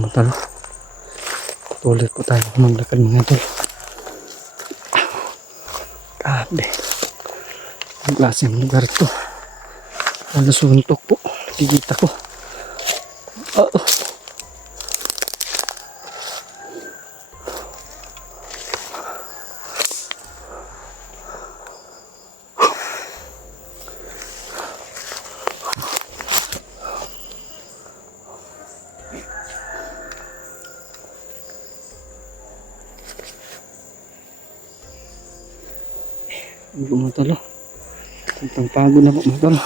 mga tol. Tuloy po tayo maglakad mga tol. Grabe. Ang klaseng lugar to. Ano suntok po. Kikita ko. Mga tol. Ang pagod na po mga tol.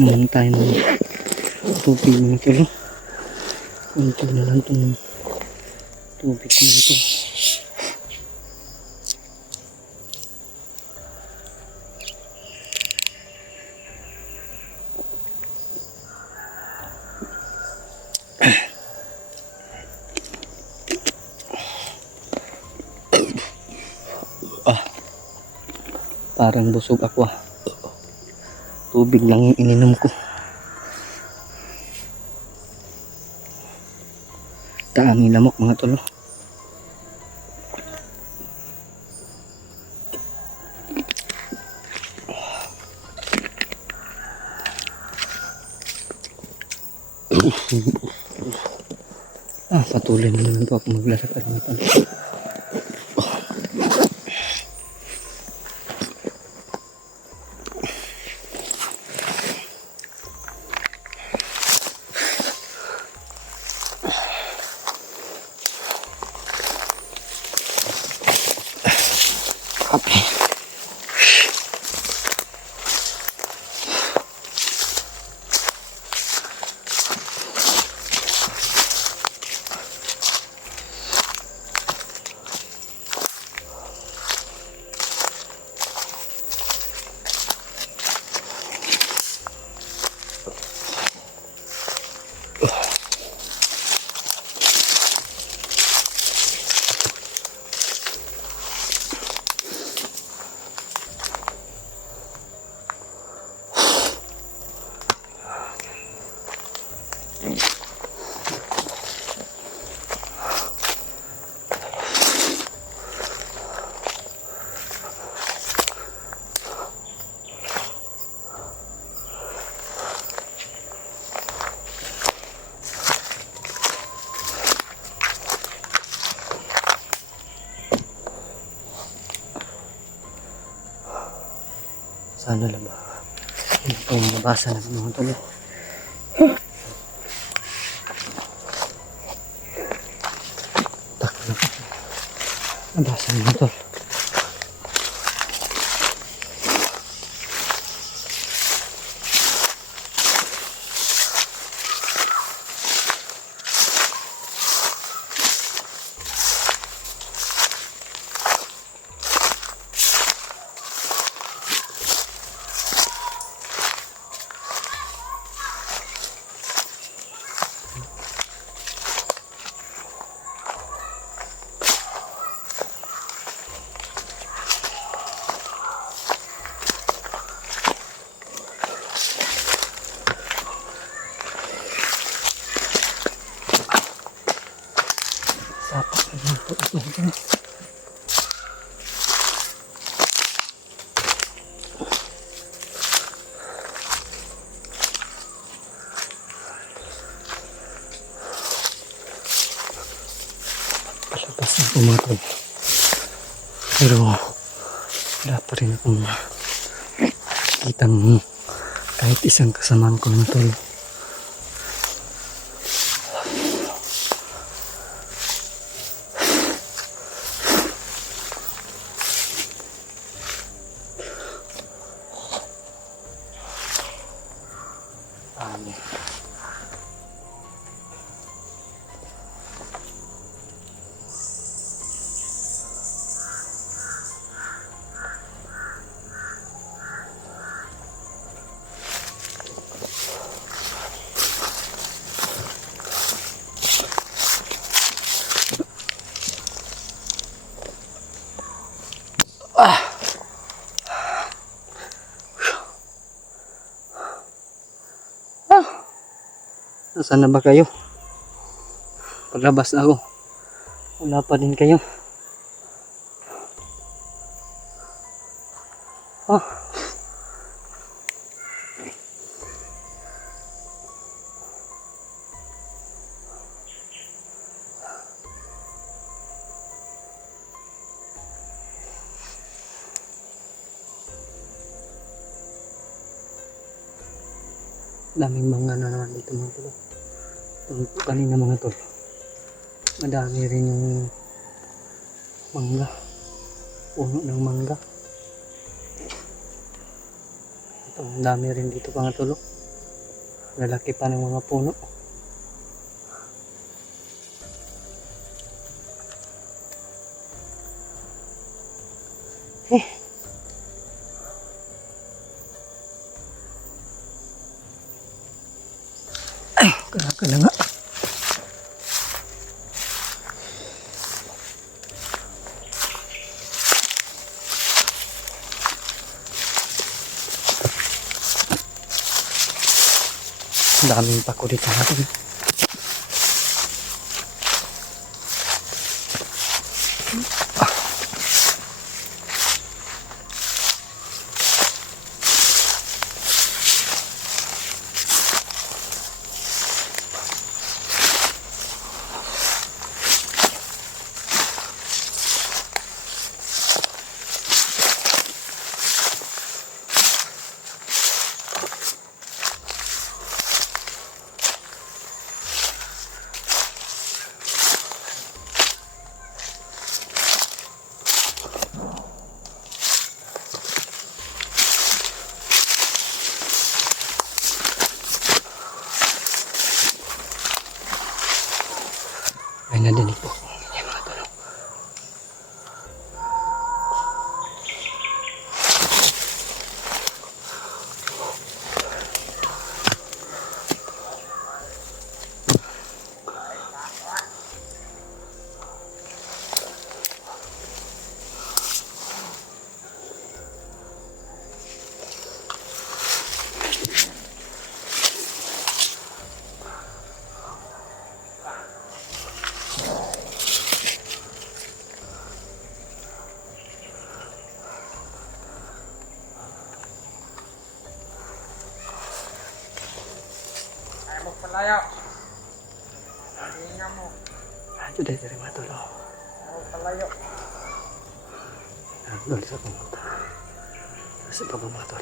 Umahan tayo ng tubig mga tol. Kunti na lang itong tubig mga tol. Parang busog ako ah. Tubig lang yung ininom ko. Daming lamok mga tol. Patuloy na naman po ako maglalakad mga tol. Okay. Sana lang ba? Ito yung nabasa na mga tol. Takot na po. Nabasa na mga tol. Sapak na po ito. Palabas na pumatol. Pero wala pa rin akong kitang kahit isang kasamaan ko na tol. Nasaan na ba kayo? Paglabas na ako. Wala pa din kayo. Oh. Daming mga na naman dito mga tol. Ito kanina mga tol. Madami rin yung mangga. Puno ng mangga. Ito, ang dami rin dito mga tol. Lalaki pa ng mga puno. Kaya na nga. Daming pako dito natin. Ay nadinig po. Yan mga tol. Magpalayo. Hindi nga mo. Ito dahil rin mga tol. Magpalayo. Doon sa pumunta. Sa pababa tol.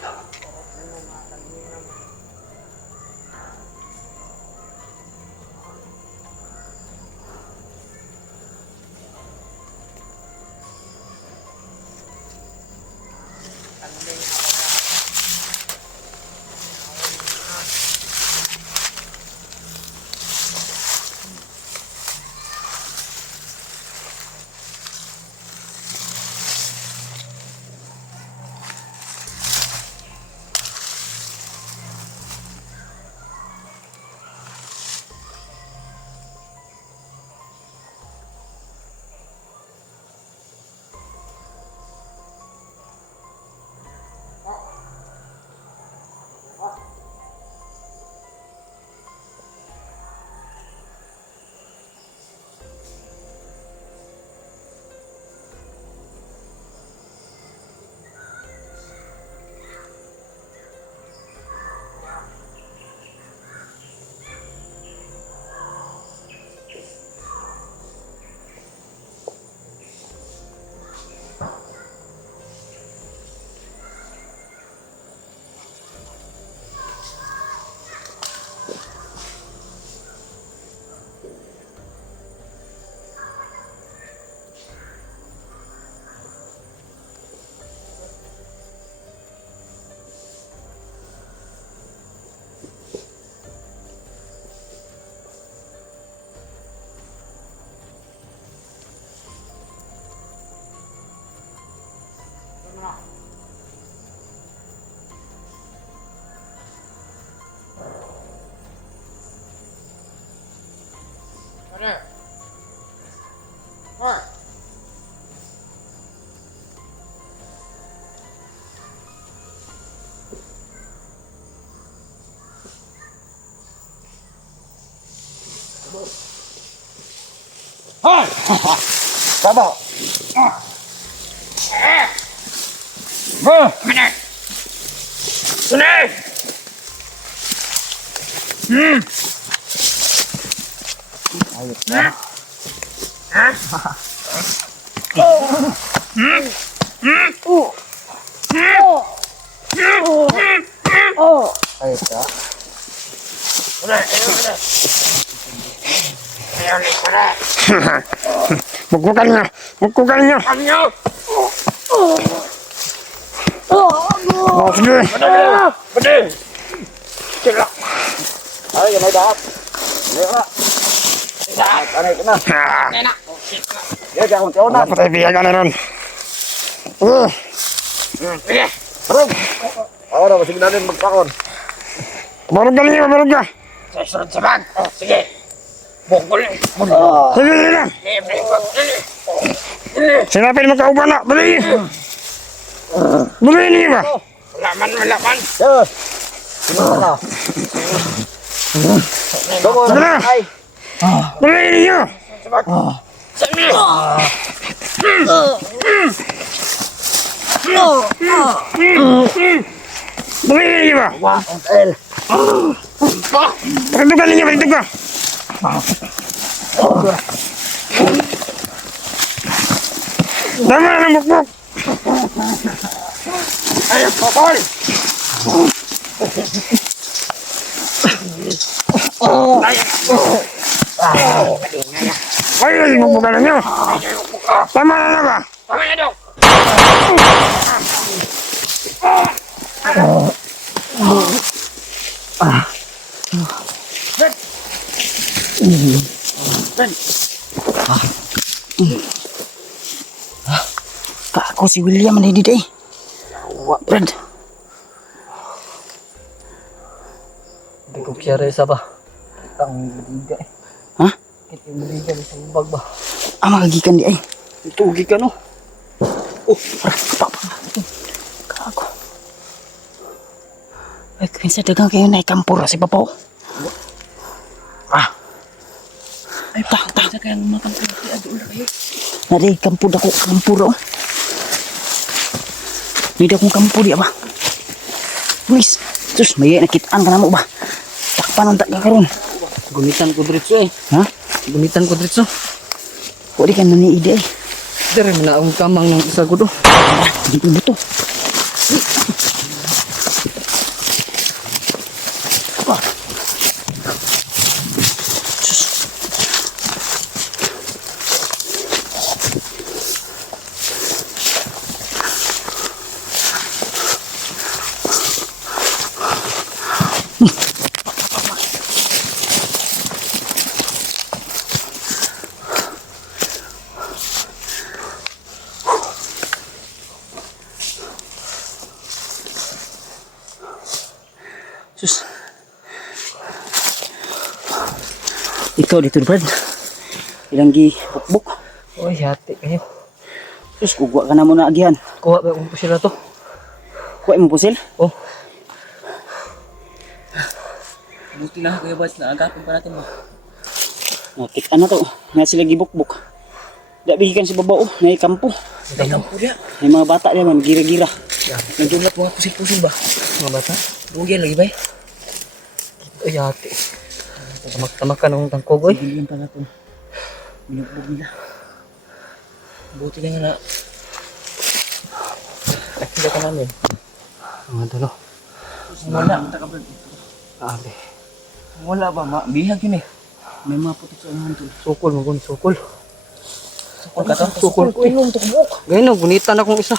Baba. Go. Sini. Ayos na. Ayos na. Bukukan niya! Bukukan niya! Oh, sige! Ay, yan ay dahap. Ayo na. Anay ko na. Ya, jangan jauh na. Dapat tayo biyagan na ron. Barog. Ako na, masig natin magpakon. Barog ka niya, barog ka! Susunod sa bag. Sige. Bukol. Sige, sige na! Sinapin mo kauban na! Bali! Bali niya ba? Laman, malaman. Ya. Sino na? Domo Sige na! Ay. Bali niya! Sige. Bali niya ba? Wah, el. Pakitukan niya, pakitukan! Tama na ng bukbuk! Ayos, bukol. Ay, ay, bukbukan na niyo! Tama na ba? Tama na, Dok. Kako si William ada di day. Wah, Brad. Hindi ko kaya rin isa ba? Ang biga eh. Ha? Kita yung biga sa bag ba? Magagikan di ay. Tugi ka no? Pak. Kako. Ay, kinsa dagang kayo na ikampura si Papaw. Ay, tang. Sa kayang makan kayo, adul kayo. Nari kampur ako kampura. Nida akong kampur di ba? Please. Terus maya nakitaan ka na mo ba? Takpan ang karon. Gunitan ko diretso eh. Ha? Gunitan ko diretso. Wala ka na ni ide ay. Dire na akong kamang ng isa ko do. Hindi ko buto. Sus. Ikaw dito, Brad. Ilang gi bukbuk. Oy, hati kayo. Sus, kugwa ka na muna agihan. Kuha ba kung sila to? Kuha mo pusil. Oh, Buti lang kayo, boss. Naagapin pa natin mo. Nakitaan na to. Nga sila gibukbuk. Dabigikan si babaw. Ngay kampo. Ay, kampo niya. May mga bata diyan man gira-gira. Nagdulat mga pusil-pusil ba? mga bata. Bugyan lagi ba? Ay, hati. Tamak-tamak ka ng tangkog, oy. Bilyan pala to. Binukbuk nila. Buti lang na. Nakita ka namin. Mga dalo. Wala. Abi. Wala ba? Bihag yun eh. May mga putik sa unahan to. Sukol mo kun, sukol. Sukol ka to? Sukol ko. Ilong tukbok. Gayno, gunitan akong isa.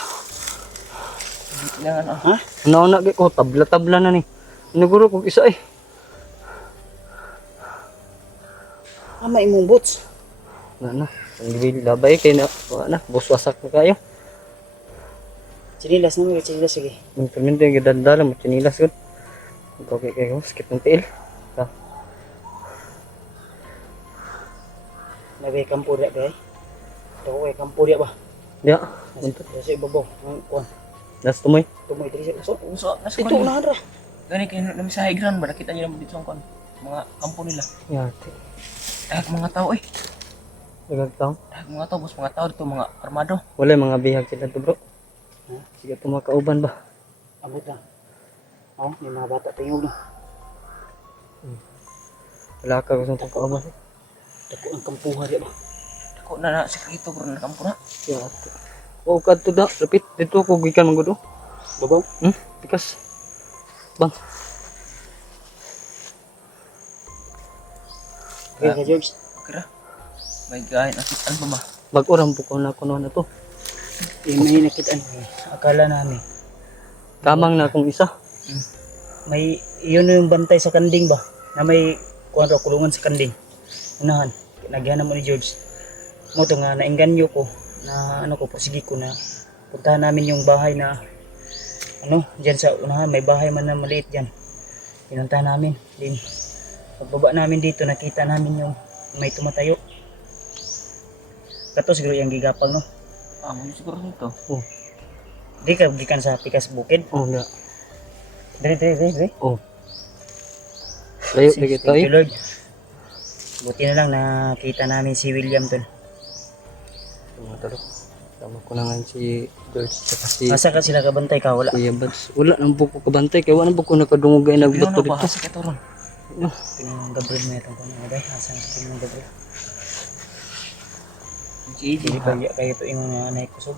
Kailangan ah. Ha? Nauna ko, tabla-tabla na ni. Inuguro kong isa eh. May imong boots. Wala na. Ang gawin labay kay na. Wala na. Buswasak na kayo. Sinilas na mga sinilas sige. Yung perminto yung gadandala mo. Chinilas ko. Okay kayo. Sakit ng tiil. Nagay kampo dia bay. Tawo kay kampo dia ba? Diya. Sa ibabaw. Ang kuan. Last tumoy. Tumoy diri sa uso. Uso. Nasa Ito na ra. Gani kayo namin sa high ground ba? Nakita nyo naman dito ang kon. Mga kampo nila. Yate. Ay, mga tao eh. Nagagtaw. Mga to, boss, mga tao dito, mga armado. Wala mga bihag sila to bro. Sige ito mga kauban ba? Abot lang. Oh, may mga bata tingog na. Wala ka gusto itong kauban. Dako ang kampuha di ba? Ako na sekreto bro, na kampo na. Yeah. Oh, kadto da. Lapit. Dito ko gikan manggudo. Babaw. Pikas. Bang. Okay ka George. Okay ra. May gahin, akitan pa ba? Bago ram po ko na kuno na to. May nakitaan. Akala namin. Kamang na akong isa. May yun yung bantay sa kanding ba? Na may kuwara kulungan sa kanding. Unahan. Naghahanap mo ni George. Mo to nga naingganyo ko na ano ko sige ko na puntahan namin yung bahay na ano diyan sa unahan may bahay man na maliit diyan. Pinuntahan namin. Din pagbaba namin dito nakita namin yung may tumatayo. Kato siguro yung gigapang no. Ah, mo siguro nito. Di ka gikan sa pikas bukid. Oh, na. Dire. Oh. Layo na kita Thank eh. you, Lord. Buti na lang nakita namin si William doon. Mga talo. Tama ko na nga si George saka si Asa ka sila kabantay ka? Wala. Kuya Bads. Wala nang buko kabantay kaya wala nang buko nakadungog ay Pino nagbato na ba? dito. Sakit ron. Pinang Gabriel mo itong kanya. Day, asa ka Pinang Gabriel? GG Hindi ha. ba kayo ito yung nanay kusog?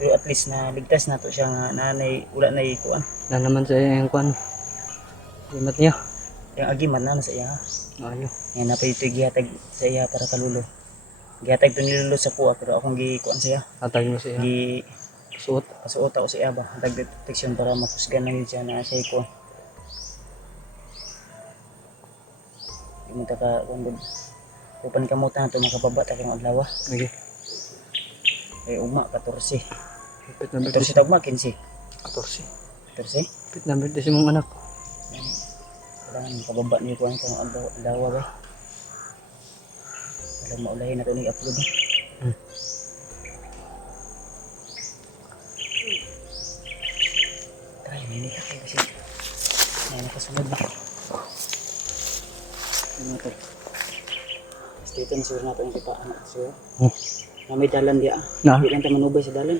Pero at least na ligtas na to siya nga nanay, wala na ikuan. Na naman sa yung kwan. Limat niya. Yung agiman na sa iya. Ayo. Ngayon na pa ito gihatag sa iya para kalulo. Gihatag ito nilulo sa kuha pero akong gikuan sa iya. Atag mo siya. Gi Suot. pasuot ako sa iya ba. Hatag detection para makusgan na yun siya na siya ikuan. Hindi mo taka kung upan kamutan na ito makababa ta kang adlaw. Okay. Ay ugma 14. Pit number 14 ta ugma 15. 14. 14. Pit number 10 mong anak. Kailangan makababa niyo kuan kang adlaw ba. Wala maulahin na ito ni-upload. Try, may ka kayo kasi. May nakasunod na. Ano ito? Basta ito nasiguro natin yung kita anak siguro. Na may dalan dia. Na. Hindi lang tayo manubay sa dalan.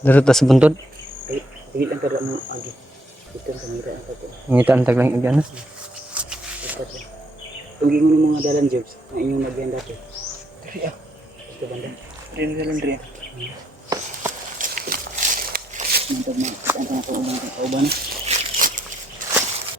Darata sa buntod. Ay, hindi lang tayo mo agi. Ito ang kamera ang tato. Ngitaan tag lang igana. Tungging mo ng mga dalan, Jobs, na inyong nagbihan dati. Dili ah. Ito banda. Rin galan rin. Mantap na, ang mga kauban.